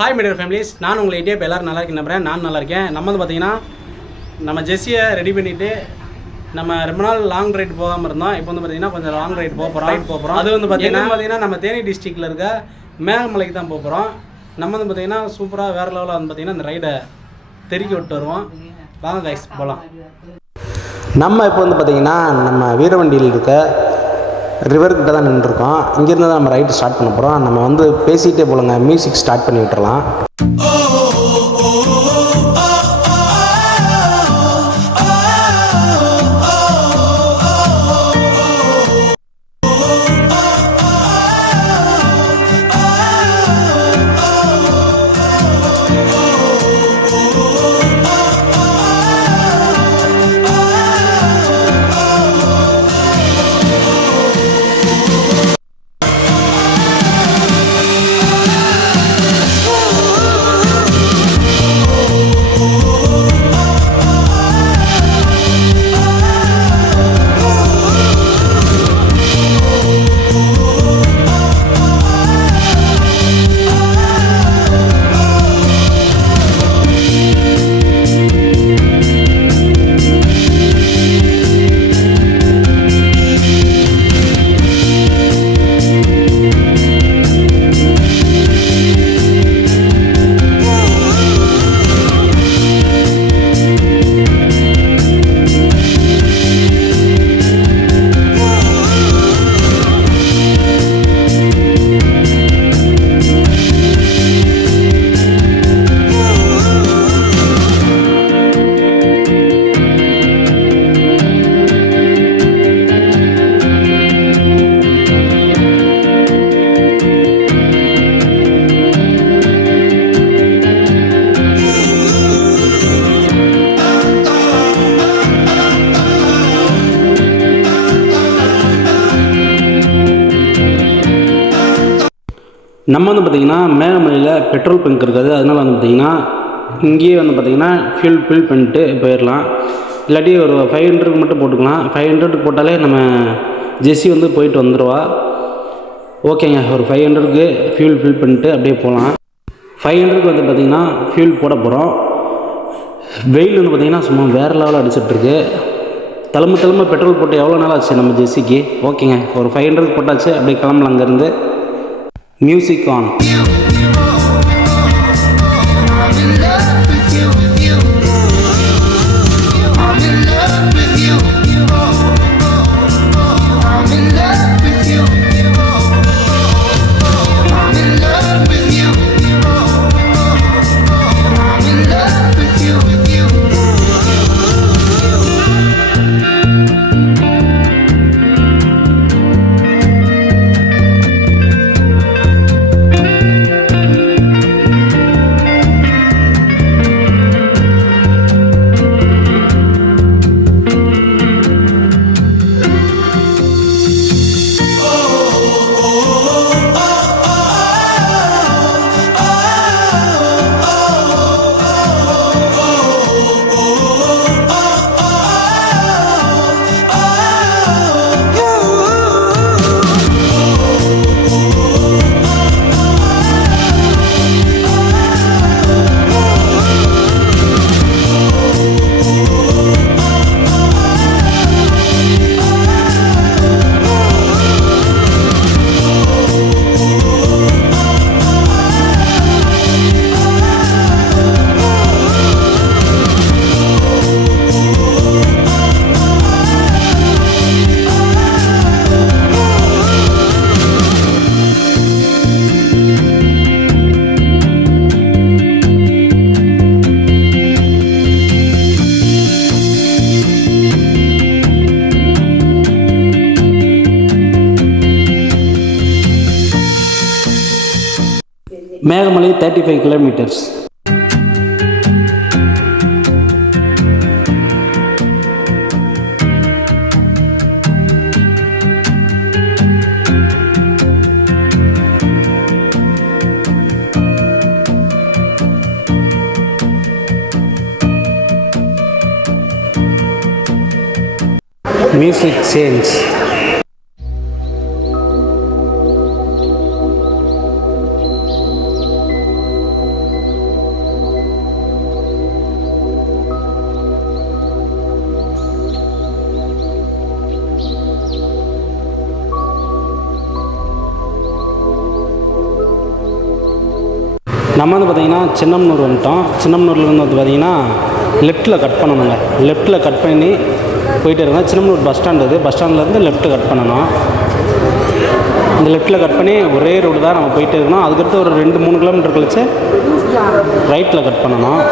Hi media families, நான் உங்களை இப்போ எல்லோரும் நல்லா இருக்கேன் நம்புறேன். நான் நல்லா இருக்கேன். நம்ம வந்து பார்த்திங்கன்னா நம்ம ஜெஸ்ஸியை ரெடி பண்ணிவிட்டு நம்ம ரொம்ப நாள் லாங் ரைட் போகாமல் இருந்தோம். இப்போ வந்து பார்த்திங்கன்னா கொஞ்சம் லாங் ரைட் போகிறோம். அது வந்து பார்த்திங்கன்னா நம்ம தேனி டிஸ்ட்ரிக்டில் இருக்க மேகமலைக்கு தான் போகிறோம். நம்ம வந்து பார்த்திங்கன்னா சூப்பராக வேறு லெவலில் வந்து பார்த்திங்கன்னா இந்த ரைடை தெருக்கி விட்டு வருவோம். வாங்க கைஸ் போகலாம். நம்ம இப்போ வந்து பார்த்திங்கன்னா நம்ம வீரவண்டியில் இருக்க ரிவர்கிட்ட தான் நின்றுருக்கோம். இங்கேருந்து தான் நம்ம ரைட்டு ஸ்டார்ட் பண்ண போகிறோம். நம்ம வந்து பேசிகிட்டே போலங்க, மியூசிக் ஸ்டார்ட் பண்ணி விட்டுறலாம். நம்ம வந்து பார்த்திங்கன்னா மேகமலையில் பெட்ரோல் பங்க் இருக்காது. அதனால் வந்து பார்த்திங்கன்னா இங்கேயே வந்து பார்த்திங்கன்னா ஃபில் பண்ணிட்டு போயிடலாம். இல்லாட்டி ஒரு 500 மட்டும் போட்டுக்கலாம். 500 போட்டாலே நம்ம ஜெஸ்ஸி வந்து போயிட்டு வந்துடுவா. ஓகேங்க, ஒரு 500க்கு ஃபில் பண்ணிட்டு அப்படியே போகலாம். 500க்கு வந்து பார்த்திங்கன்னா ஃபியூல் போட போகிறோம். வெயில் வந்து பார்த்திங்கன்னா சும்மா வேறு லெவலில் அடிச்சிட்ருக்கு. தலைமை பெட்ரோல் போட்டு எவ்வளோ நாள் ஆச்சு நம்ம ஜெஸ்ஸிக்கு. ஓகேங்க, ஒரு 500 போட்டாச்சு. அப்படியே கிளம்பலாம் அங்கேருந்து. Music on. Megamalai 35 kilometres. Music change. நம்ம வந்து பார்த்திங்கன்னா சின்னமனூர் வந்துட்டோம். சின்னமனூர்லேருந்து வந்து பார்த்திங்கன்னா லெஃப்ட்டில் கட் பண்ணணுங்க. லெஃப்ட்டில் கட் பண்ணி போயிட்டே இருக்கோம். சின்னமனூர் பஸ் ஸ்டாண்ட் இது. பஸ் ஸ்டாண்ட்லேருந்து லெஃப்ட்டு கட் பண்ணணும். இந்த லெஃப்ட்டில் கட் பண்ணி ஒரே ரோடு தான் நம்ம போயிட்டே இருக்கணும். அதுக்கடுத்து ஒரு 2-3 கிலோமீட்டர் கழிச்சு ரைட்டில் கட் பண்ணணும்.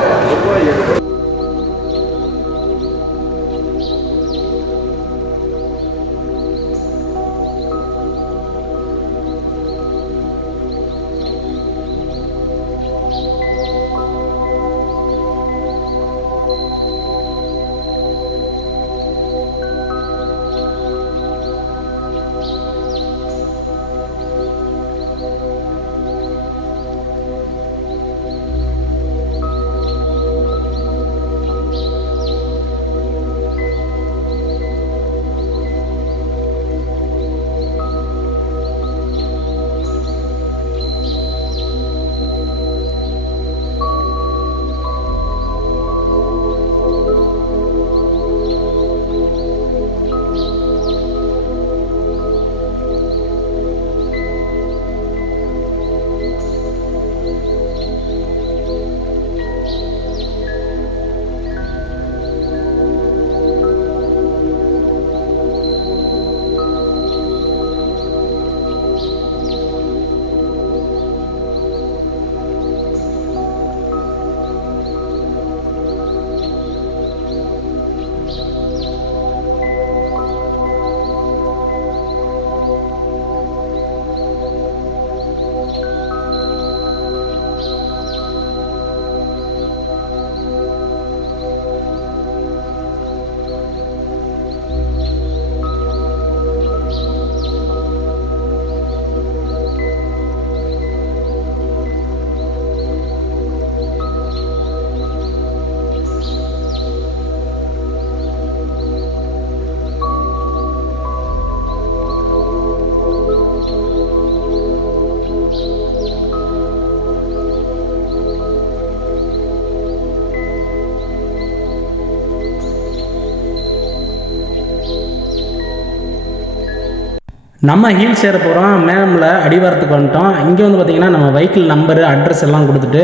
நம்ம ஹில்ஸ் ஏற போகிறோம். மேகமலை அடிவாரத்துக்கு வந்துட்டோம். இங்கே வந்து பார்த்திங்கன்னா நம்ம வெஹிக்கிள் நம்பரு, அட்ரஸ் எல்லாம் கொடுத்துட்டு,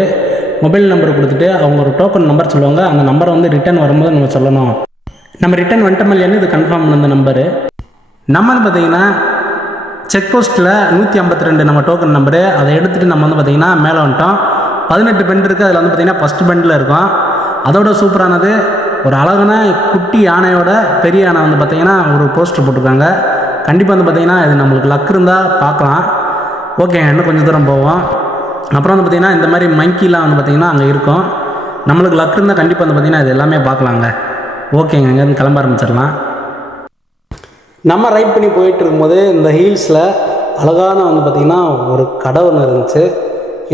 மொபைல் நம்பர் கொடுத்துட்டு, அவங்க ஒரு டோக்கன் நம்பர் சொல்லுவாங்க. அந்த நம்பரை வந்து ரிட்டன் வரும்போது நம்ம சொல்லணும். நம்ம ரிட்டன் வந்துட்டோம் இல்லையான்னு இது கன்ஃபார்ம் பண்ண அந்த நம்பரு. நம்ம வந்து பார்த்திங்கன்னா செக் போஸ்ட்டில் 152 நம்ம டோக்கன் நம்பரு. அதை எடுத்துகிட்டு நம்ம வந்து பார்த்திங்கன்னா மேலே வந்துட்டோம். 18 பெண்ட் இருக்குது. அதில் வந்து பார்த்திங்கன்னா ஃபஸ்ட்டு பெண்டில் இருக்கும். அதோட சூப்பரானது ஒரு அழகான குட்டி யானையோட பெரிய யானை வந்து பார்த்திங்கன்னா ஒரு போஸ்டர் போட்டிருக்காங்க. கண்டிப்பாக வந்து பார்த்திங்கன்னா இது நம்மளுக்கு லக் இருந்தால் பார்க்கலாம். ஓகே, இன்னும் கொஞ்சம் தூரம் போவோம். அப்புறம் வந்து பார்த்திங்கன்னா இந்த மாதிரி மங்கிலாம் வந்து பார்த்திங்கன்னா அங்கே இருக்கும். நம்மளுக்கு லக் இருந்தால் கண்டிப்பாக வந்து பார்த்திங்கன்னா இது எல்லாமே பார்க்கலாங்க. ஓகேங்க, இங்கேருந்து கிளம்ப ஆரம்பிச்சிடலாம். நம்ம ரைட் பண்ணி போயிட்டு இருக்கும்போது இந்த ஹீல்ஸில் அழகான வந்து பார்த்திங்கன்னா ஒரு கடை ஒன்று இருந்துச்சு.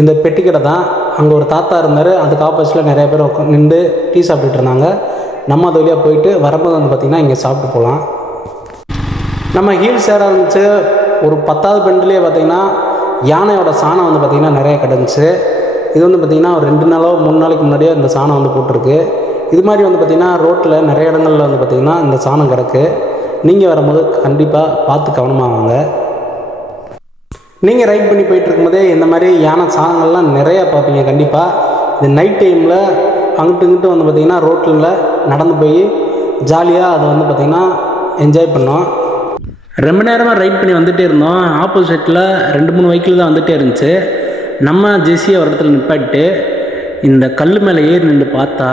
இந்த பெட்டி கடை தான். அங்கே ஒரு தாத்தா இருந்தார். அதுக்கு ஆப்போசிட்டில் நிறைய பேர் நின்று டீ சாப்பிட்டுட்டு இருந்தாங்க. நம்ம அது வழியாக போயிட்டு வரும்போது வந்து பார்த்திங்கன்னா இங்கே சாப்பிட்டு போகலாம். நம்ம ஹீல்ஸ் ஏற ஆரம்பிச்சு ஒரு 10வது பெண்ட்லேயே பார்த்திங்கன்னா யானையோட சாணம் வந்து பார்த்திங்கன்னா நிறைய கிடந்துச்சு. இது வந்து பார்த்திங்கன்னா ஒரு 2 நாளோ 3 நாளைக்கு முன்னாடியே இந்த சாணம் வந்து போட்டிருக்கு. இது மாதிரி வந்து பார்த்திங்கன்னா ரோட்டில் நிறைய இடங்களில் வந்து பார்த்திங்கன்னா இந்த சாணம் கிடக்கு. நீங்கள் வரும்போது கண்டிப்பாக பார்த்து கவனமாக வாங்க. நீங்கள் ரைட் பண்ணி போயிட்டு இருக்கும்போதே இந்த மாதிரி யானை சாணங்கள்லாம் நிறையா பார்ப்பீங்க. கண்டிப்பாக இது நைட் டைமில் அங்கிட்டு இங்கிட்டு வந்து பார்த்திங்கன்னா ரோட்டில் நடந்து போய் ஜாலியாக அதை வந்து பார்த்திங்கன்னா என்ஜாய் பண்ணோம். ரொம்ப நேரமாக ரைட் பண்ணி வந்துகிட்டே இருந்தோம். ஆப்போசிட்டில் 2-3 வெஹிக்கிள் தான் வந்துகிட்டே இருந்துச்சு. நம்ம ஜெஸியை ஒரு இடத்துல நிப்பாட்டு இந்த கல் மேலே ஏறி நின்று பார்த்தா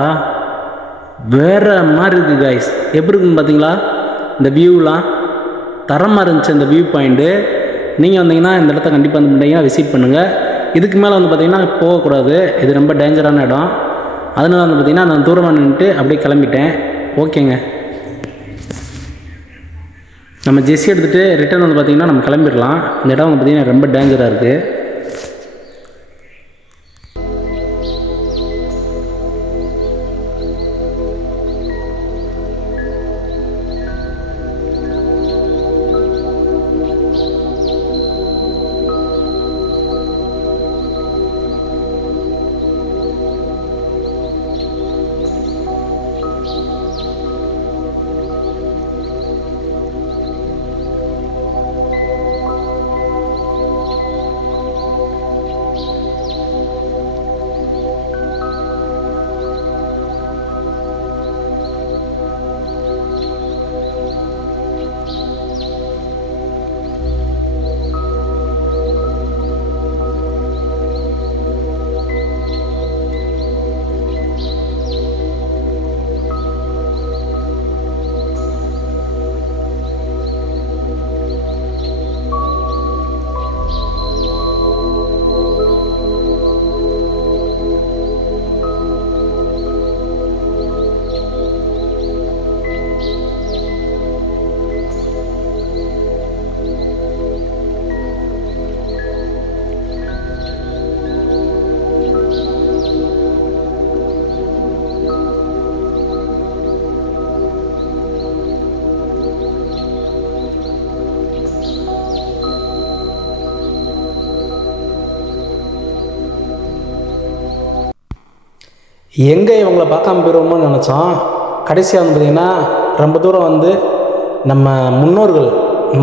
வேறு மாதிரி இருக்குது காய்ஸ். எப்படி இருக்குன்னு பார்த்தீங்களா? இந்த வியூலாம் தரமாக இருந்துச்சு. இந்த வியூ பாயிண்ட்டு நீங்கள் வந்தீங்கன்னா இந்த இடத்த கண்டிப்பாக வந்து பண்ணிங்கன்னா விசிட் பண்ணுங்கள். இதுக்கு மேலே வந்து பார்த்திங்கன்னா போகக்கூடாது. இது ரொம்ப டேஞ்சரான இடம். அதனால வந்து பார்த்திங்கன்னா நான் தூரமாக நின்றுட்டு அப்படியே கிளம்பிட்டேன். ஓகேங்க, நம்ம ஜெஸ்ஸி எடுத்துகிட்டு ரிட்டர்ன் வந்து பார்த்திங்கன்னா நம்ம கிளம்பிடலாம். இந்த இடம் வந்து பார்த்திங்கன்னா ரொம்ப டேஞ்சராக இருக்குது. எங்கே இவங்கள பார்க்காம போயிடுவோமோன்னு நினச்சோம். கடைசியாக வந்து பார்த்திங்கன்னா ரொம்ப தூரம் வந்து நம்ம முன்னோர்கள்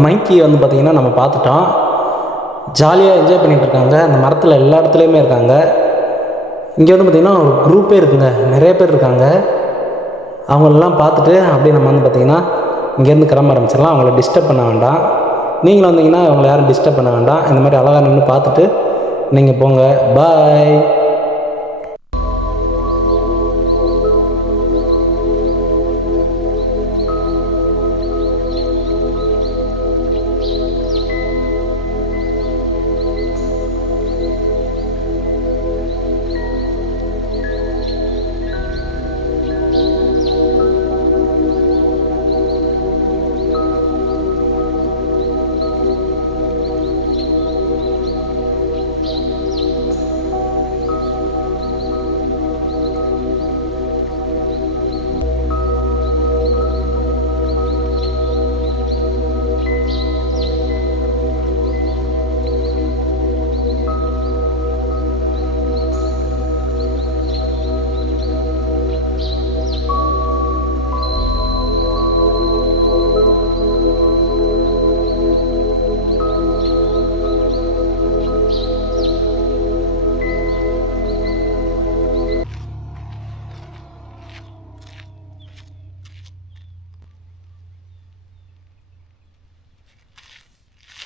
மைக்கி வந்து பார்த்திங்கன்னா நம்ம பார்த்துட்டோம். ஜாலியாக என்ஜாய் பண்ணிகிட்டு இருக்காங்க. அந்த மரத்தில் எல்லா இடத்துலையுமே இருக்காங்க. இங்கே வந்து பார்த்திங்கன்னா ஒரு குரூப்பே இருக்குங்க, நிறைய பேர் இருக்காங்க. அவங்களெல்லாம் பார்த்துட்டு அப்படியே நம்ம வந்து பார்த்திங்கன்னா இங்கேருந்து கிளம்ப ஆரம்பிச்சிடலாம். அவங்கள டிஸ்டர்ப் பண்ண வேண்டாம். நீங்களும் வந்தீங்கன்னா அவங்கள யாரும் டிஸ்டர்ப் பண்ண வேண்டாம். இந்த மாதிரி அழகாக நின்று பார்த்துட்டு நீங்கள் போங்க. பாய்.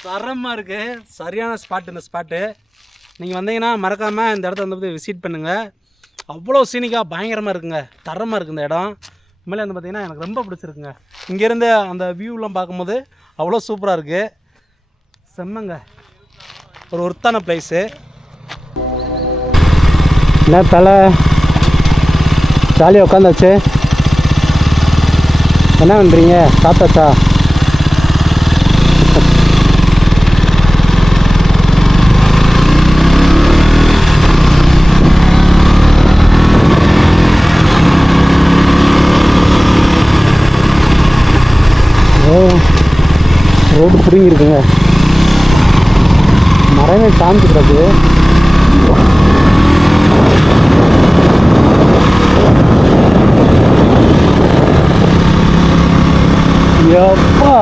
தரமாக இருக்குது, சரியான ஸ்பாட் இந்த ஸ்பாட்டு. நீங்கள் வந்தீங்கன்னா மறக்காமல் இந்த இடத்த வந்து விசிட் பண்ணுங்கள். அவ்வளோ சீனிக்காக பயங்கரமாக இருக்குங்க, தரமாக இருக்குது இந்த இடம். உண்மையிலே வந்து பார்த்திங்கன்னா எனக்கு ரொம்ப பிடிச்சிருக்குங்க. இங்கேருந்து அந்த வியூலாம் பார்க்கும்போது அவ்வளோ சூப்பராக இருக்குது, செம்மங்க. ஒரு ஒர்த்தான பிளேஸு. என்ன தலை ஜாலியாக உட்காந்தாச்சு. என்ன பண்ணுறீங்க? சாப்பிட்டாச்சா? ரோடு பிடிங்கிருக்குங்க, மரமே சாஞ்சு கிடக்கு. எப்பா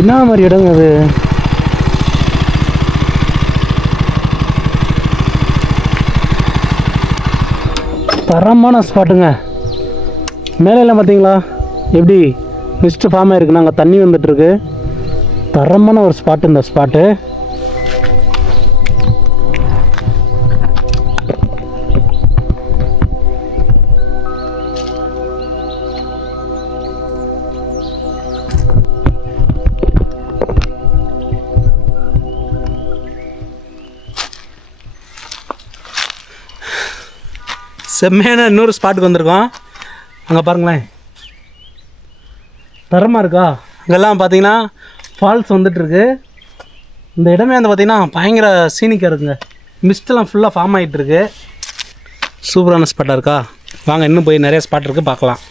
என்ன மாதிரி இடங்க அது? தரமான ஸ்பாட்டுங்க. மேலெல்லாம் பார்த்தீங்களா எப்படி மிஸ்ட்டு ஃபார்ம் ஆகிருக்குண்ணா, அங்கே தண்ணி வந்துட்டுருக்கு. தரமான ஒரு ஸ்பாட்டு இந்த ஸ்பாட்டு. செம்மையான இன்னொரு ஸ்பாட்டுக்கு வந்திருக்கோம். அங்கே பாருங்களேன், தரமாக இருக்கா. அங்கெல்லாம் பார்த்தீங்கன்னா ஃபால்ஸ் வந்துட்டுருக்கு. இந்த இடமே வந்து பார்த்திங்கன்னா பயங்கர சீனிக்காக இருக்குங்க. மிஸ்டெல்லாம் ஃபுல்லாக ஃபார்ம் ஆகிட்டுருக்கு. சூப்பரான ஸ்பாட்டாக இருக்கா. வாங்க இன்னும் போய் நிறைய ஸ்பாட் இருக்குது, பார்க்கலாம்.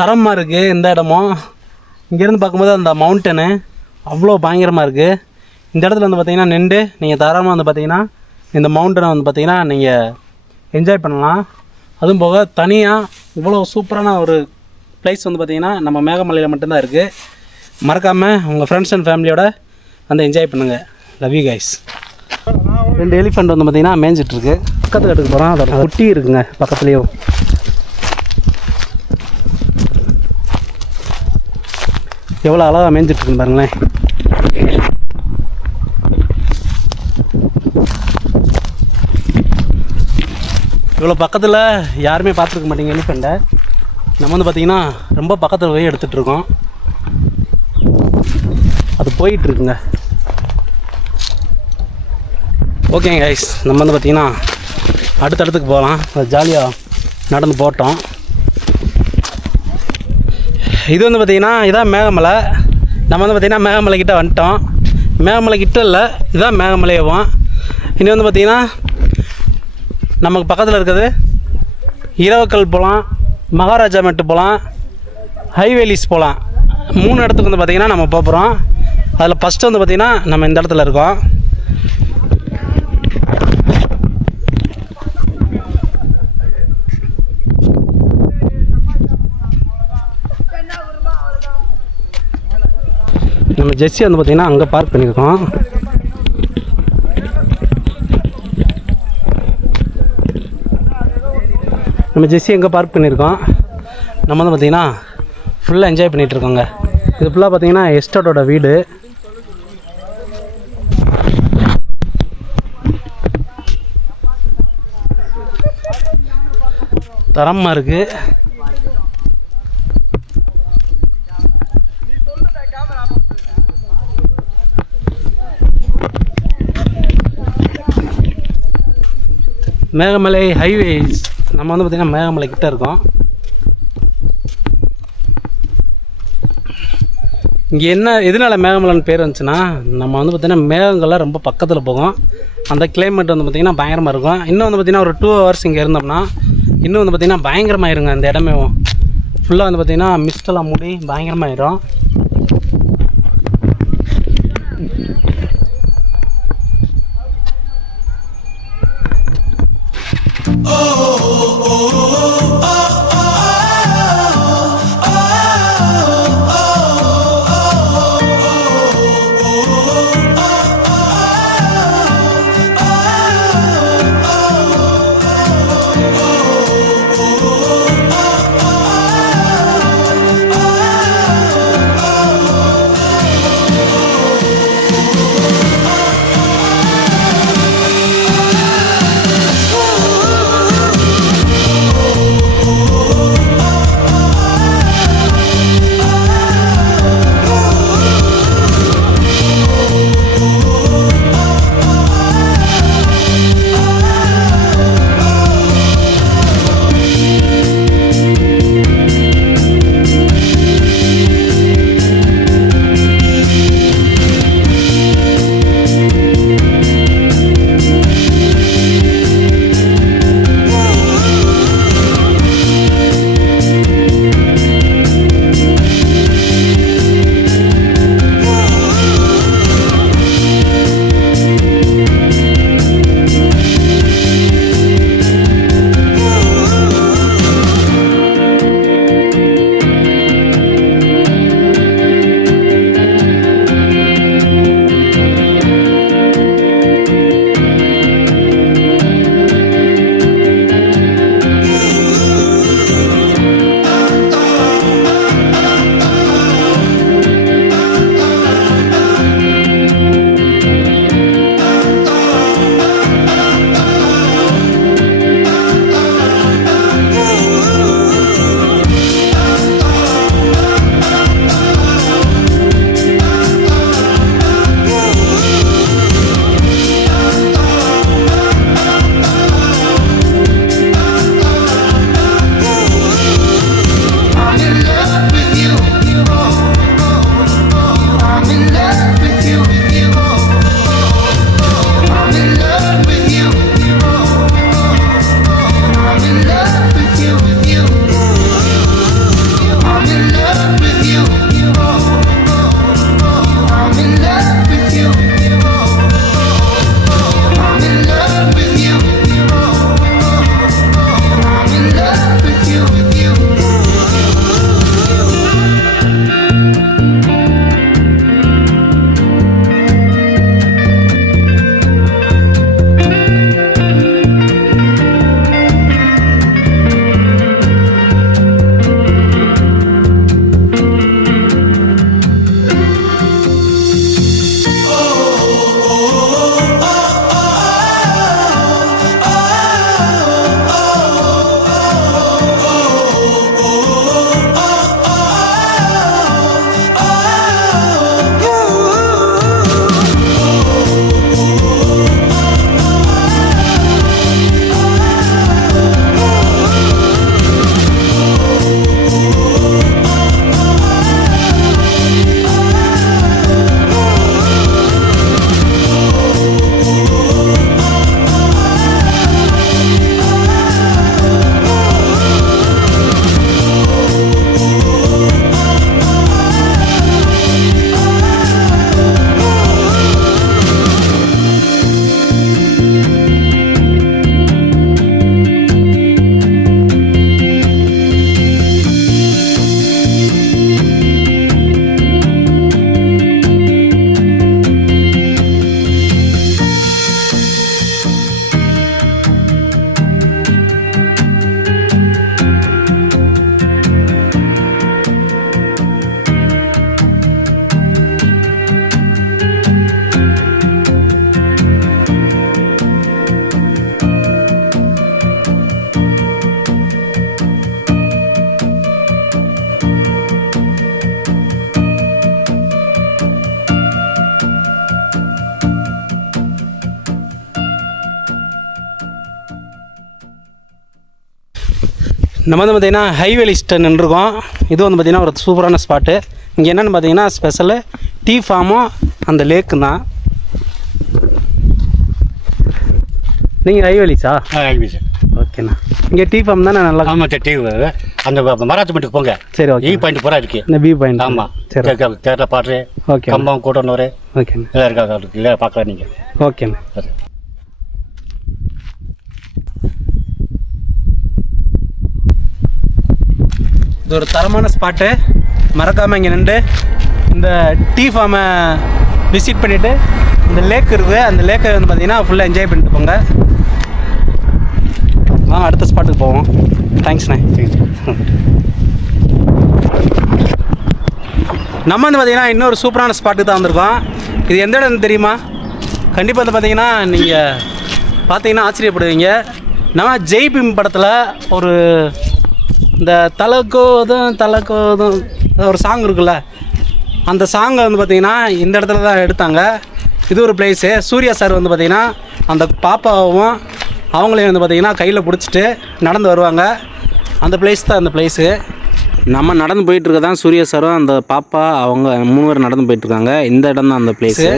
தரமாக இருக்குது இந்த இடமும். இங்கேருந்து பார்க்கும்போது அந்த மவுண்டனு அவ்வளோ பயங்கரமாக இருக்குது. இந்த இடத்துல வந்து பார்த்திங்கன்னா நின்று நீங்கள் தரமாக வந்து பார்த்திங்கன்னா இந்த மவுண்டனை வந்து பார்த்திங்கன்னா நீங்கள் என்ஜாய் பண்ணலாம். அதுவும் போக தனியாக இவ்வளோ சூப்பரான ஒரு ப்ளேஸ் வந்து பார்த்திங்கன்னா நம்ம மேகமலையில் மட்டும்தான் இருக்குது. மறக்காமல் உங்கள் ஃப்ரெண்ட்ஸ் அண்ட் ஃபேமிலியோட வந்து என்ஜாய் பண்ணுங்கள். Love you guys. 2 எலிஃபண்ட் வந்து பார்த்திங்கன்னா மேய்ஞ்சிட்ருக்கு. பக்கத்து கட்டுக்கு போகிறோம், அதோட குட்டி இருக்குங்க பக்கத்துலேயும். எவ்வளோ அழகாக மேய்ஞ்சிட்ருக்குன்னு பாருங்களேன். இவ்வளோ பக்கத்தில் யாருமே பார்த்துருக்க மாட்டீங்க எலிஃபெண்ட்டை. நம்ம வந்து பார்த்திங்கன்னா ரொம்ப பக்கத்தில் போய் எடுத்துகிட்ருக்கோம். அது போயிட்டுருக்குங்க. ஓகேங்க கைஸ், நம்ம வந்து பார்த்திங்கன்னா அடுத்த இடத்துக்கு போகலாம். அது ஜாலியாக நடந்து போட்டோம். இது வந்து பார்த்திங்கன்னா இதான் மேகமலை. நம்ம வந்து பார்த்திங்கன்னா மேகமலைக்கிட்ட வந்துட்டோம். மேகமலைக்கிட்ட இல்லை, இதுதான் மேகமலையவும். இனி வந்து பார்த்திங்கன்னா நமக்கு பக்கத்தில் இருக்கிறது இரவக்கல் போகலாம். மகாராஜா மெட்டு போகலாம், ஹைவேலிஸ் போகலாம். 3 இடத்துக்கு வந்து பார்த்திங்கன்னா நம்ம போகிறோம். அதில் ஃபஸ்ட்டு வந்து பார்த்திங்கன்னா நம்ம இந்த இடத்துல இருக்கோம். நம்ம ஜெஸ்ஸி வந்து பார்த்திங்கன்னா அங்கே பார்க் பண்ணியிருக்கோம். நம்ம ஜெஸ்ஸி எங்கே பார்க் பண்ணியிருக்கோம். நம்ம வந்து பார்த்திங்கன்னா ஃபுல்லாக என்ஜாய் பண்ணிகிட்ருக்கோங்க. இது ஃபுல்லாக பார்த்திங்கன்னா எஸ்டேட்டோட வீடு. தரமாக இருக்குது. மேகமலை ஹைவேஸ். நம்ம வந்து பார்த்திங்கன்னா மேகமலை கிட்ட இருக்கோம். இங்கே எதனால் மேகமலைன்னு பேர் வந்துச்சுன்னா, நம்ம வந்து பார்த்திங்கன்னா மேகங்கள்லாம் ரொம்ப பக்கத்தில் போகும். அந்த கிளைமேட் வந்து பார்த்திங்கன்னா பயங்கரமாக இருக்கும். இன்னும் வந்து பார்த்திங்கன்னா ஒரு 2 hours இங்கே இருந்தோம்னா இன்னும் வந்து பார்த்திங்கன்னா பயங்கரமாயிருங்க. அந்த இடமே ஃபுல்லாக வந்து பார்த்திங்கன்னா மிஸ்டெல்லாம் மூடி பயங்கரமாயிரும். நம்ம வந்து பார்த்திங்கன்னா ஹைவேலிஸ்ட்டு நின்றுருக்கோம். இது வந்து பார்த்திங்கன்னா ஒரு சூப்பரான ஸ்பாட்டு. இங்கே என்னென்னு பார்த்தீங்கன்னா ஸ்பெஷலு டீ ஃபார்மும் அந்த லேக்கு தான். நீங்கள் ஹைவேலிஸா? ஹைவேஸ். ஓகேண்ணா. இங்கே டீ ஃபார்ம் தானே நல்லா? ஆமாம், டீ அந்த மராத்துமெண்ட்டுக்கு போங்க. சரி, ஓகே. பாயிண்ட் பூரா இருக்குது. இந்த பி பாயிண்ட். ஆமாம், சரி. கேரளா பாட்டு, ஓகே. கம்பம், கூட்டனூர் ஓகேண்ணா. எல்லாம் இருக்காது. இல்லை பார்க்கலாம் நீங்கள். ஓகேண்ணா. சரி. இது ஒரு தரமான ஸ்பாட்டு. மறக்காமல் இங்கே நின்று இந்த டீ ஃபார்மை விசிட் பண்ணிவிட்டு இந்த லேக் இருக்குது, அந்த லேக்கை வந்து பார்த்திங்கன்னா ஃபுல்லாக என்ஜாய் பண்ணிட்டு போங்க. வாங்க அடுத்த ஸ்பாட்டுக்கு போவோம். தேங்க்ஸ்ண்ணே. நம்ம வந்து பார்த்திங்கன்னா இன்னொரு சூப்பரான ஸ்பாட்டுக்கு தான் வந்திருக்கோம். இது எந்த இடம் தெரியுமா? கண்டிப்பாக வந்து பார்த்திங்கன்னா நீங்கள் பார்த்தீங்கன்னா ஆச்சரியப்படுவீங்க. நம்ம ஜெய்பீம் படத்தில் ஒரு இந்த தலக்கோதும் ஒரு சாங் இருக்குல்ல, அந்த சாங்கை வந்து பார்த்திங்கன்னா இந்த இடத்துல தான் எடுத்தாங்க. இது ஒரு பிளேஸு. சூர்யா சார் வந்து பார்த்திங்கன்னா அந்த பாப்பாவும் அவங்களையும் வந்து பார்த்திங்கன்னா கையில் பிடிச்சிட்டு நடந்து வருவாங்க. அந்த பிளேஸ் தான் அந்த பிளேஸு. நம்ம நடந்து போயிட்டுருக்க தான் சூர்யா சாரும் அந்த பாப்பா அவங்க 3 பேர் நடந்து போயிட்டுருக்காங்க. இந்த இடம் தான் அந்த பிளேஸு.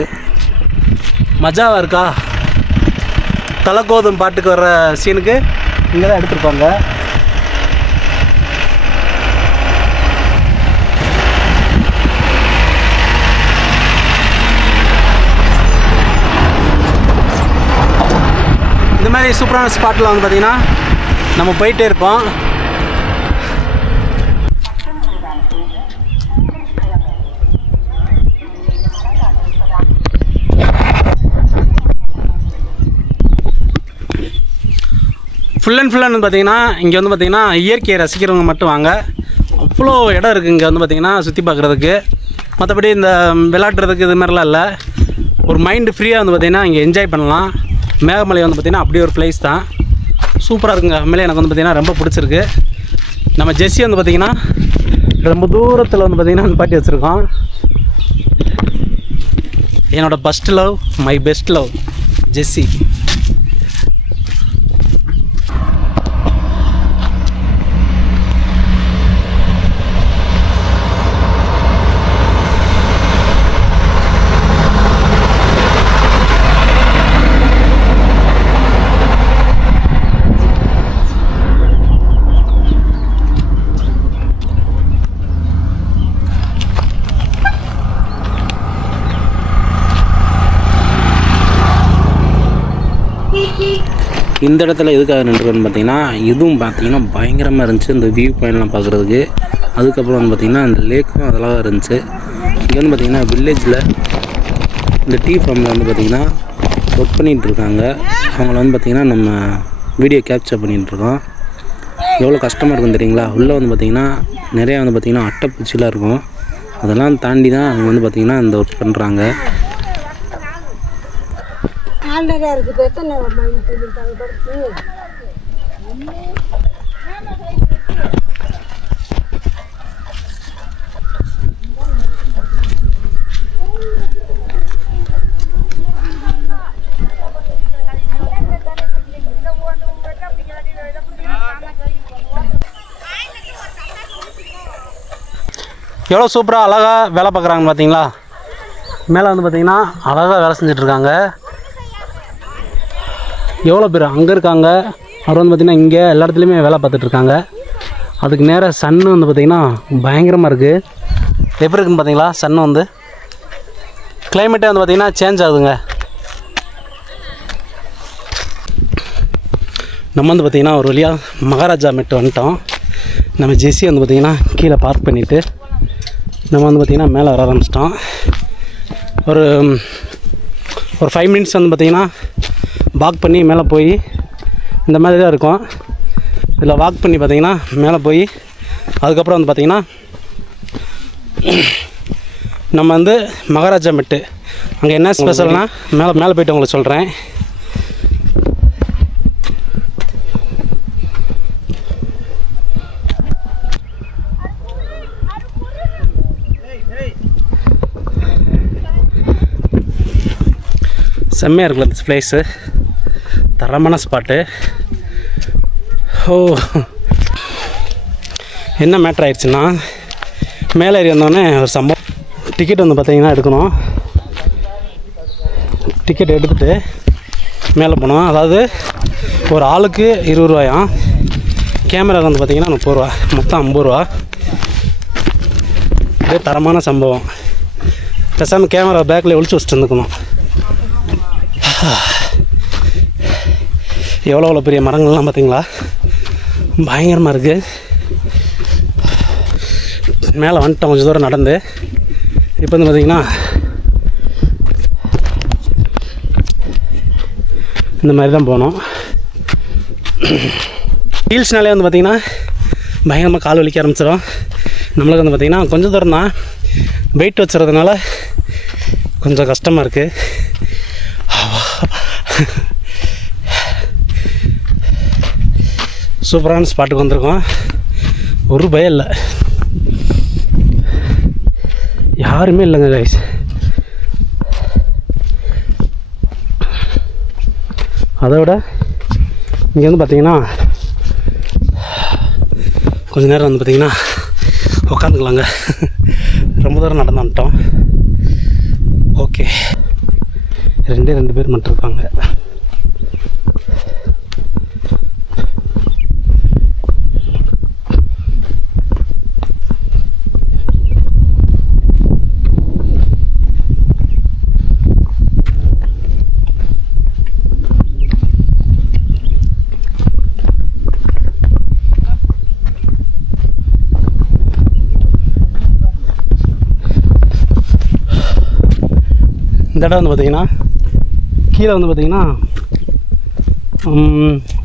மஜாவாக இருக்கா? தலக்கோதும் பாட்டுக்கு வர்ற சீனுக்கு இங்கே தான் எடுத்துருப்பாங்க. இந்த மாதிரி சூப்பரான ஸ்பாட்டில் வந்து பார்த்திங்கன்னா நம்ம போயிட்டே இருப்போம். ஃபுல் அண்ட் வந்து பார்த்திங்கன்னா இங்கே வந்து பார்த்திங்கன்னா இயற்கையை ரசிக்கிறவங்க மட்டும் வாங்க. அவ்வளோ இடம் இருக்குது இங்கே வந்து பார்த்திங்கன்னா சுற்றி பார்க்குறதுக்கு. மற்றபடி இந்த விளையாடுறதுக்கு இது மாதிரிலாம் இல்லை. ஒரு மைண்டு ஃப்ரீயாக வந்து பார்த்திங்கன்னா இங்கே என்ஜாய் பண்ணலாம். மேகமலை வந்து பார்த்திங்கன்னா அப்படி ஒரு பிளேஸ் தான். சூப்பராக இருக்குங்க. மேலே எனக்கு வந்து பார்த்திங்கன்னா ரொம்ப பிடிச்சிருக்கு. நம்ம ஜெஸ்ஸி வந்து பார்த்திங்கன்னா ரொம்ப தூரத்தில் வந்து பார்த்திங்கன்னா நிப்பாட்டி வச்சுருக்கோம். என்னோடய first love, my best love Jessie. இந்த இடத்துல எதுக்காக நின்றுருக்குன்னு பார்த்தீங்கன்னா இதுவும் பார்த்தீங்கன்னா பயங்கரமாக இருந்துச்சு இந்த வியூ பாயிண்ட்லாம் பார்க்குறதுக்கு. அதுக்கப்புறம் வந்து பார்த்திங்கன்னா அந்த லேக்கும் அதெல்லாம் இருந்துச்சு. இங்கே வந்து பார்த்திங்கன்னா வில்லேஜில் இந்த டீ ஃபார்மில் வந்து பார்த்திங்கன்னா ஒர்க் பண்ணிகிட்ருக்காங்க. அவங்கள வந்து பார்த்திங்கன்னா நம்ம வீடியோ கேப்சர் பண்ணிகிட்ருக்கோம். எவ்வளோ கஷ்டமாக இருக்கும் தெரியுங்களா? உள்ளே வந்து பார்த்திங்கன்னா நிறையா வந்து பார்த்திங்கன்னா அட்டைப்பூச்சிலாம் இருக்கும். அதெல்லாம் தாண்டி தான் அவங்க வந்து பார்த்திங்கன்னா இந்த ஒர்க் பண்ணுறாங்க. எவ்வளோ சூப்பராக அழகாக வேலை பார்க்குறாங்க பார்த்தீங்களா? மேலே வந்து பார்த்திங்கன்னா அழகாக வேலை செஞ்சிட்ருக்காங்க. எவ்வளோ பேர் அங்கே இருக்காங்க. அவர் வந்து பார்த்திங்கன்னா இங்கே எல்லா இடத்துலையுமே வேலை பார்த்துட்ருக்காங்க. அதுக்கு நேராக சன்னு வந்து பார்த்திங்கன்னா பயங்கரமாக இருக்குது. எப்படி இருக்குன்னு பார்த்தீங்களா? சன்னு வந்து கிளைமேட்டே வந்து பார்த்திங்கன்னா சேஞ்ச் ஆகுதுங்க. நம்ம வந்து பார்த்திங்கன்னா ஒரு வழியாக மகாராஜா மெட்டு வந்துட்டோம். நம்ம ஜெஸ்ஸி வந்து பார்த்திங்கன்னா கீழே பார்க் பண்ணிவிட்டு நம்ம வந்து பார்த்திங்கன்னா மேலே வர ஆரம்பிச்சிட்டோம். ஒரு 5 மினிட்ஸ் வந்து பார்த்திங்கன்னா வாக் பண்ணி மேலே போய் இந்த மாதிரி தான் இருக்கும். இதில் வாக் பண்ணி பார்த்திங்கன்னா மேலே போய் அதுக்கப்புறம் வந்து பார்த்திங்கன்னா நம்ம வந்து மகாராஜா மெட்டு அங்கே என்ன ஸ்பெஷல்னால் மேலே போய்ட்டு உங்களுக்கு சொல்கிறேன். செம்மையாக இருக்குல்ல இந்த பிளேஸு. தரமான ஸ்பாட்டு. ஓ என்ன மேட்ரு ஆயிடுச்சுன்னா மேலே ஏறி வந்தோடனே ஒரு சம்பவம். டிக்கெட் வந்து பார்த்திங்கன்னா எடுக்கணும். டிக்கெட் எடுத்துகிட்டு மேலே போனோம். அதாவது ஒரு ஆளுக்கு 20 ரூபாயாம். கேமராவுக்கு வந்து பார்த்திங்கன்னா 30 ரூபா, மொத்தம் 50 ரூபா. இதே தரமான சம்பவம். பேசாமல் கேமரா பேக்கில் ஒழிச்சு வச்சுட்டு இருந்துக்கணும். எவ்வளோ பெரிய மரங்கள்லாம் பார்த்திங்களா, பயங்கரமாக இருக்குது. மேலே வந்துட்டோம் கொஞ்சம் தூரம் நடந்து. இப்போ வந்து பார்த்திங்கன்னா இந்த மாதிரி தான் போனோம். ஹீல்ஸ்னாலே வந்து பார்த்திங்கன்னா பயங்கரமாக கால் வலிக்க ஆரம்பிச்சிடும். நம்மளுக்கு வந்து பார்த்திங்கன்னா கொஞ்சம் தூரம் தான், வெயிட் வச்சுறதுனால கொஞ்சம் கஷ்டமாக இருக்குது. சூப்பரான ஸ்பாட்டுக்கு வந்திருக்கோம். ஒரு பயம் இல்லை, யாருமே இல்லைங்க கைஸ். அதை விட இங்கே வந்து பார்த்திங்கன்னா கொஞ்ச நேரம் வந்து பார்த்திங்கன்னா உட்காந்துக்கலாங்க. ரொம்ப தூரம் நடந்து வந்துட்டோம். ஓகே, 2 பேர் மட்டும் இருக்காங்க. இந்த இடம் வந்து பார்த்திங்கன்னா கீழே வந்து பார்த்திங்கன்னா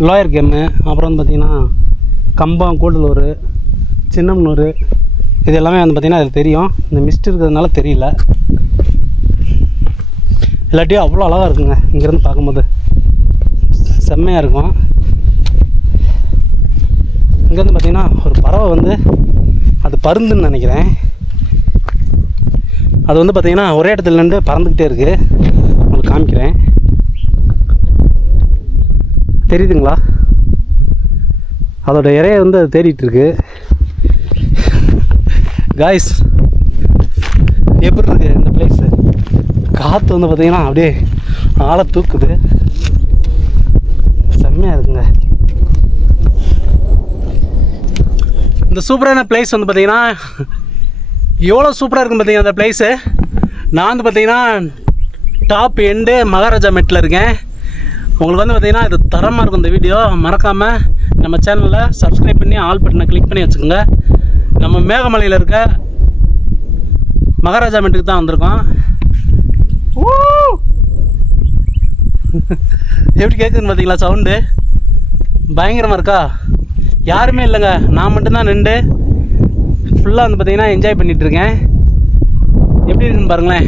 லோயர் கேம்மு, அப்புறம் வந்து பார்த்திங்கன்னா கம்பம், கூடலூர், சின்னம்னூர், இது எல்லாமே வந்து பார்த்திங்கன்னா அதில் தெரியும். இந்த மிஸ்ட் இருக்கிறதுனால தெரியல. இல்லாட்டியும் அவ்வளோ அழகாக இருக்குங்க. இங்கேருந்து பார்க்கும்போது செம்மையாக இருக்கும். இங்கேருந்து பார்த்திங்கன்னா ஒரு பறவை வந்து அது பருந்துன்னு நினைக்கிறேன். அது வந்து பார்த்திங்கன்னா ஒரே இடத்துல நின்று பறந்துக்கிட்டே இருக்குது. உங்களுக்கு காமிக்கிறேன், தெரியுதுங்களா? அதோட இறையை வந்து அது தேடிட்டுருக்கு. காய்ஸ், எப்படி இருக்குது இந்த பிளேஸு? காற்று வந்து பார்த்திங்கன்னா அப்படியே ஆளை தூக்குது. செம்மையாக இருக்குங்க. இந்த சூப்பரான பிளேஸ் வந்து பார்த்திங்கன்னா எவ்வளோ சூப்பராக இருக்கும் பார்த்தீங்கன்னா அந்த பிளேஸு. நான் வந்து பார்த்திங்கன்னா டாப் எண்டு மகாராஜா மெட்டில் இருக்கேன். உங்களுக்கு வந்து பார்த்திங்கன்னா இது தரமாக இருக்கும். இந்த வீடியோ மறக்காமல் நம்ம சேனலில் சப்ஸ்கிரைப் பண்ணி ஆல் பட்டனை கிளிக் பண்ணி வச்சுக்கோங்க. நம்ம மேகமலையில் இருக்க மகாராஜா மெட்டுக்கு தான் வந்திருக்கோம். எப்படி கேட்குதுன்னு பார்த்தீங்களா சவுண்டு? பயங்கரமாக இருக்கா? யாருமே இல்லைங்க, நான் மட்டும்தான் நின்று ஃபுல்லாக வந்து பார்த்திங்கன்னா என்ஜாய் பண்ணிகிட்ருக்கேன். எப்படி இருக்குன்னு பாருங்களேன்,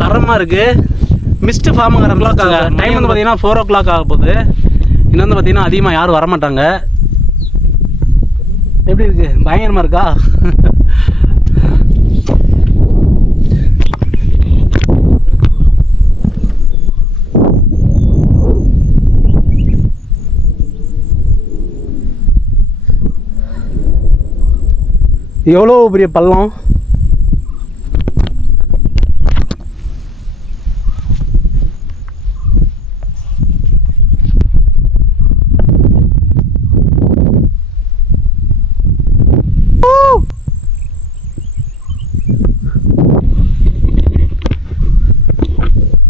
தரமாக இருக்குது. மிஸ்ட்டு ஃபார்ம் ஆகிற கிளாக் ஆக டைம் வந்து பார்த்திங்கன்னா 4 o'clock ஆக போகுது. இன்னும் வந்து பார்த்திங்கன்னா அதிகமாக யாரும் வரமாட்டாங்க. எப்படி இருக்குது? பயங்கரமாக இருக்கா? எவ்வளோ பெரிய பள்ளம்.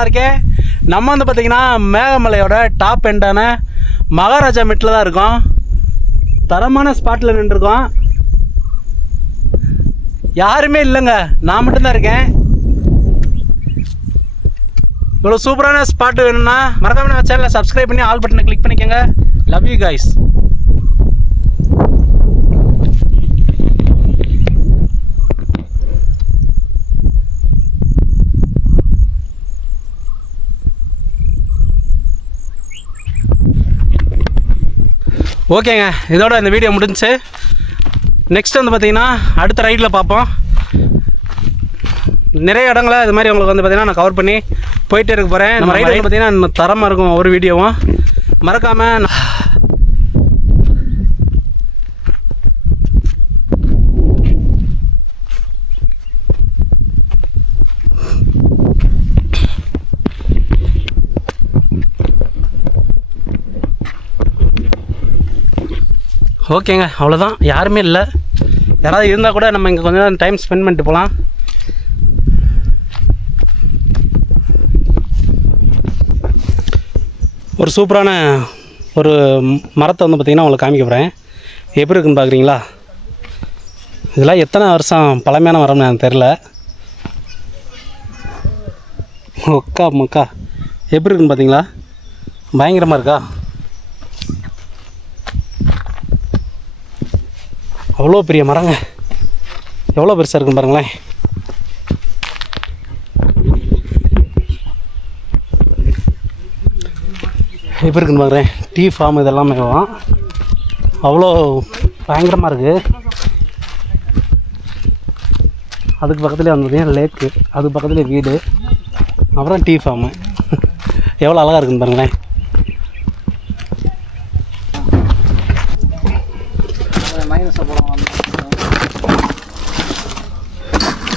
இருக்கேன். நம்ம வந்து பார்த்திங்கன்னா மேகமலையோட டாப் எண்டான மகாராஜா மெட்டில் தான் இருக்கோம். தரமான ஸ்பாட்டில் நின்றுருக்கோம். யாருமே இல்லைங்க, நான் மட்டும்தான் இருக்கேன். இவ்வளோ சூப்பரான ஸ்பாட்டு வேணும்னா மறக்காம நம்ம சேனலை சப்ஸ்கிரைப் பண்ணி ஆல் பட்டனை கிளிக் பண்ணிக்கோங்க. Love you guys. ஓகேங்க, இதோட இந்த வீடியோ முடிஞ்சுச்சு. நெக்ஸ்ட் வந்து பார்த்திங்கன்னா அடுத்த ரைடில் பார்ப்போம். நிறைய இடங்களை இது மாதிரி உங்களுக்கு வந்து பார்த்திங்கன்னா நான் கவர் பண்ணி போயிட்டே இருக்க போகிறேன். நம்ம ரைடு வந்து பார்த்திங்கன்னா இன்னும் தரமாக இருக்கும். ஒரு வீடியோவும் மறக்காமல் ஓகேங்க, அவ்வளோதான். யாருமே இல்லை. யாராவது இருந்தால் கூட நம்ம இங்கே கொஞ்சம் நேரம் டைம் ஸ்பெண்ட் பண்ணிட்டு போகலாம். ஒரு சூப்பரான ஒரு மரத்தை வந்து பார்த்திங்கன்னா உங்களுக்கு காமிக்க போகிறேன். எப்படி இருக்குன்னு பார்க்குறீங்களா? இதெல்லாம் எத்தனை வருஷம் பழமையான மரம்னு எனக்கு தெரில. ஒக்கா மக்கா எப்படி இருக்குன்னு பார்த்தீங்களா? பயங்கரமாக இருக்கா? அவ்வளோ பெரிய மரங்க, எவ்வளோ பெருசாக இருக்குன்னு பாருங்களேன். எப்படி இருக்குன்னு பார்க்குறேன். டீ ஃபார்ம் இதெல்லாமே அவ்வளோ பயங்கரமாக இருக்குது. அதுக்கு பக்கத்துலேயே வந்து பார்த்தீங்கன்னா லேக்கு, அதுக்கு பக்கத்துலேயே வீடு, அப்புறம் டீ ஃபார்மு. எவ்வளோ அழகாக இருக்குன்னு பாருங்களேன்.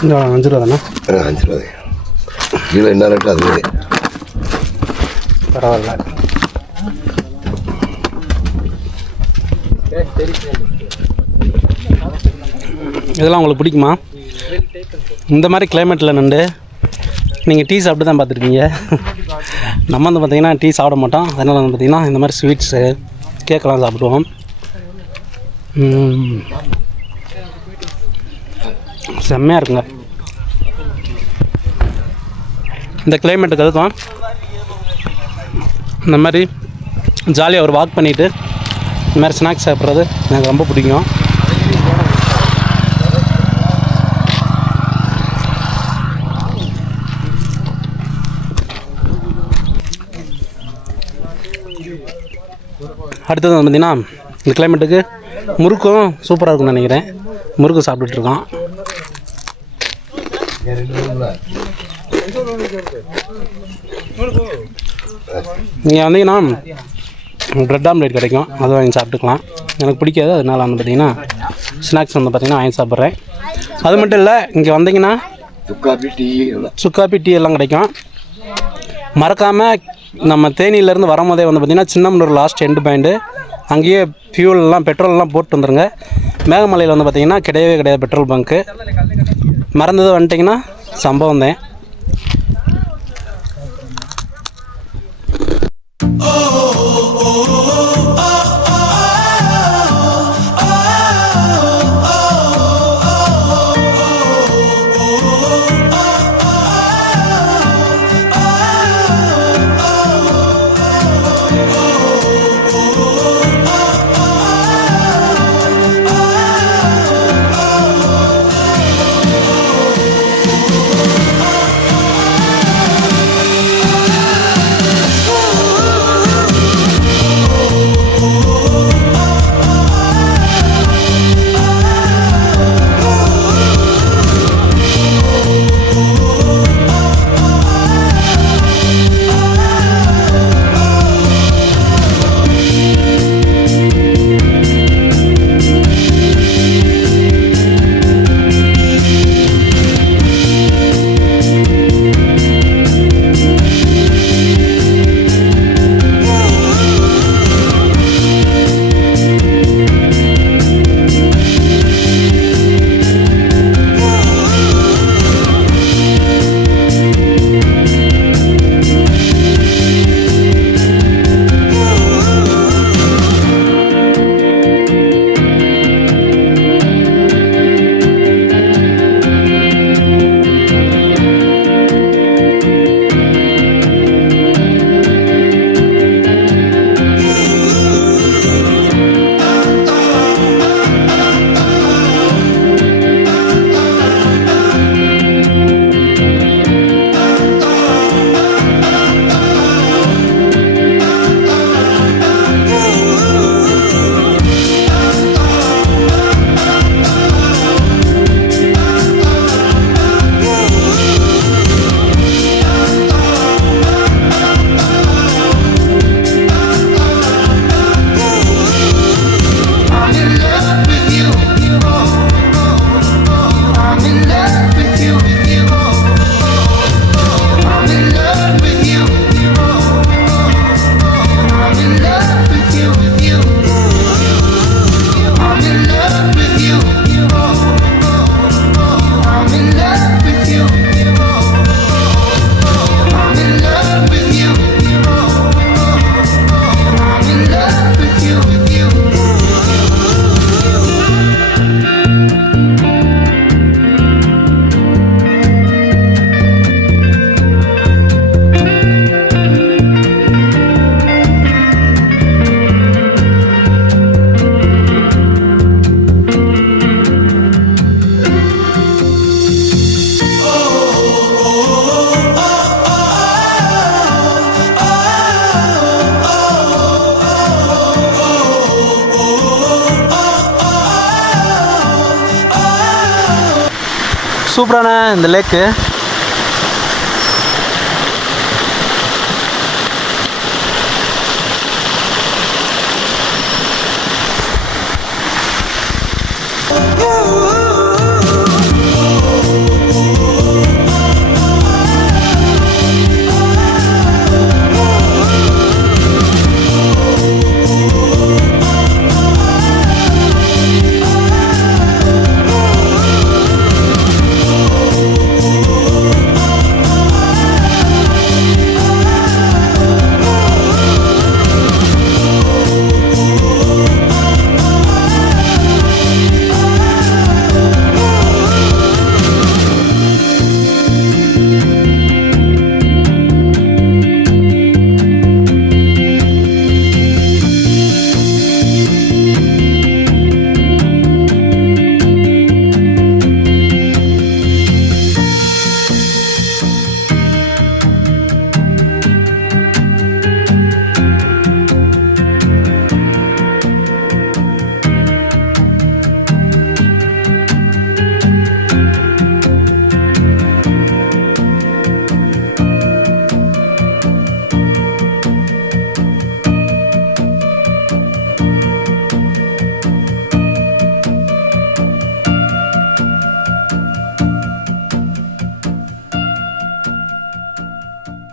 இந்த 5 ரூபா தானே? 5 ரூபா கிலோ. என்ன ரேட்டு? அது பரவாயில்ல. இதெல்லாம் உங்களுக்கு பிடிக்குமா? இந்த மாதிரி கிளைமேட்டில் நின்று நீங்கள் டீ சாப்பிட்டு தான் பார்த்துருப்பீங்க. நம்ம வந்து பார்த்திங்கன்னா டீ சாப்பிட மாட்டோம். அதனால் வந்து பார்த்திங்கன்னா இந்த மாதிரி ஸ்வீட்ஸு, கேக்கெல்லாம் சாப்பிடுவோம். செம்மையாக இருக்குங்க இந்த கிளைமேட்டுக்கு. அதுக்கும் இந்த மாதிரி ஜாலியாக ஒரு வாக் பண்ணிவிட்டு இந்த மாதிரி ஸ்நாக்ஸ் சாப்பிட்றது எனக்கு ரொம்ப பிடிக்கும். அடுத்தது வந்து பார்த்திங்கன்னா இந்த கிளைமேட்டுக்கு முறுக்கும் சூப்பராக இருக்கும்னு நினைக்கிறேன். முறுக்கு சாப்பிட்டுட்ருக்கோம். நீங்கள் வந்தீங்கன்னா ப்ரெட் ஆம்லேட் கிடைக்கும், அதை வாங்கி சாப்பிட்டுக்கலாம். எனக்கு பிடிக்காது, அதனால் வந்து பார்த்திங்கன்னா ஸ்நாக்ஸ் வந்து பார்த்திங்கன்னா வாங்கி சாப்பிட்றேன். அது மட்டும் இல்லை, இங்கே வந்தீங்கன்னா சுக்காப்பி டீ எல்லாம் கிடைக்கும். மறக்காமல் நம்ம தேனியிலேருந்து வரும்போதே வந்து பார்த்திங்கன்னா சின்னமனூர் லாஸ்ட் எண்டு பாயிண்ட்டு, அங்கேயே ஃபியூல்லாம் பெட்ரோல்லாம் போட்டு வந்துடுங்க. மேகமலையில் வந்து பார்த்திங்கன்னா கிடையவே கிடையாது பெட்ரோல் பங்க்கு. மறந்தது வந்துட்டிங்கன்னா சம்பவம் தான். சூப்பரான இந்த லேக்கு.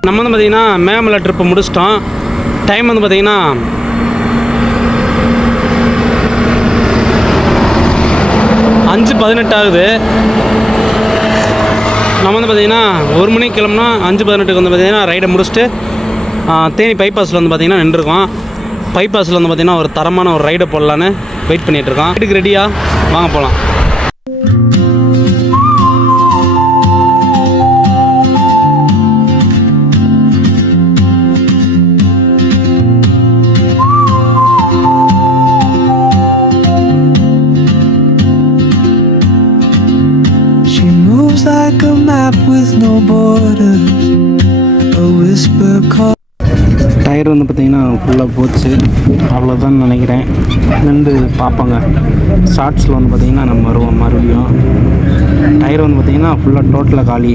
நம்ம வந்து பார்த்திங்கன்னா மேகமலை ட்ரிப்பை முடிச்சிட்டோம். டைம் வந்து பார்த்திங்கன்னா 5:18 ஆகுது. நம்ம வந்து பார்த்திங்கன்னா 1 மணிக்கு கிளம்புனா 5:18க்கு வந்து பார்த்திங்கன்னா ரைடை முடிச்சுட்டு தேனி பைபாஸில் வந்து பார்த்திங்கன்னா நின்றுருக்கோம். பைபாஸில் வந்து பார்த்திங்கன்னா ஒரு தரமான ஒரு ரைடை போடலான்னு வெயிட் பண்ணிகிட்ருக்கோம். ரைடுக்கு ரெடியாக வாங்க போகலாம். Like a map with no borders, a whisper call. Tyre வந்து பார்த்திங்கன்னா ஃபுல்லாக போச்சு, அவ்வளோதான் நினைக்கிறேன். நின்று பார்ப்பாங்க. ஷார்ட்ஸில் வந்து பார்த்திங்கன்னா நம்ம வருவோம் மறுபடியும். டயர் வந்து பார்த்திங்கன்னா ஃபுல்லாக டோட்டலாக காலி.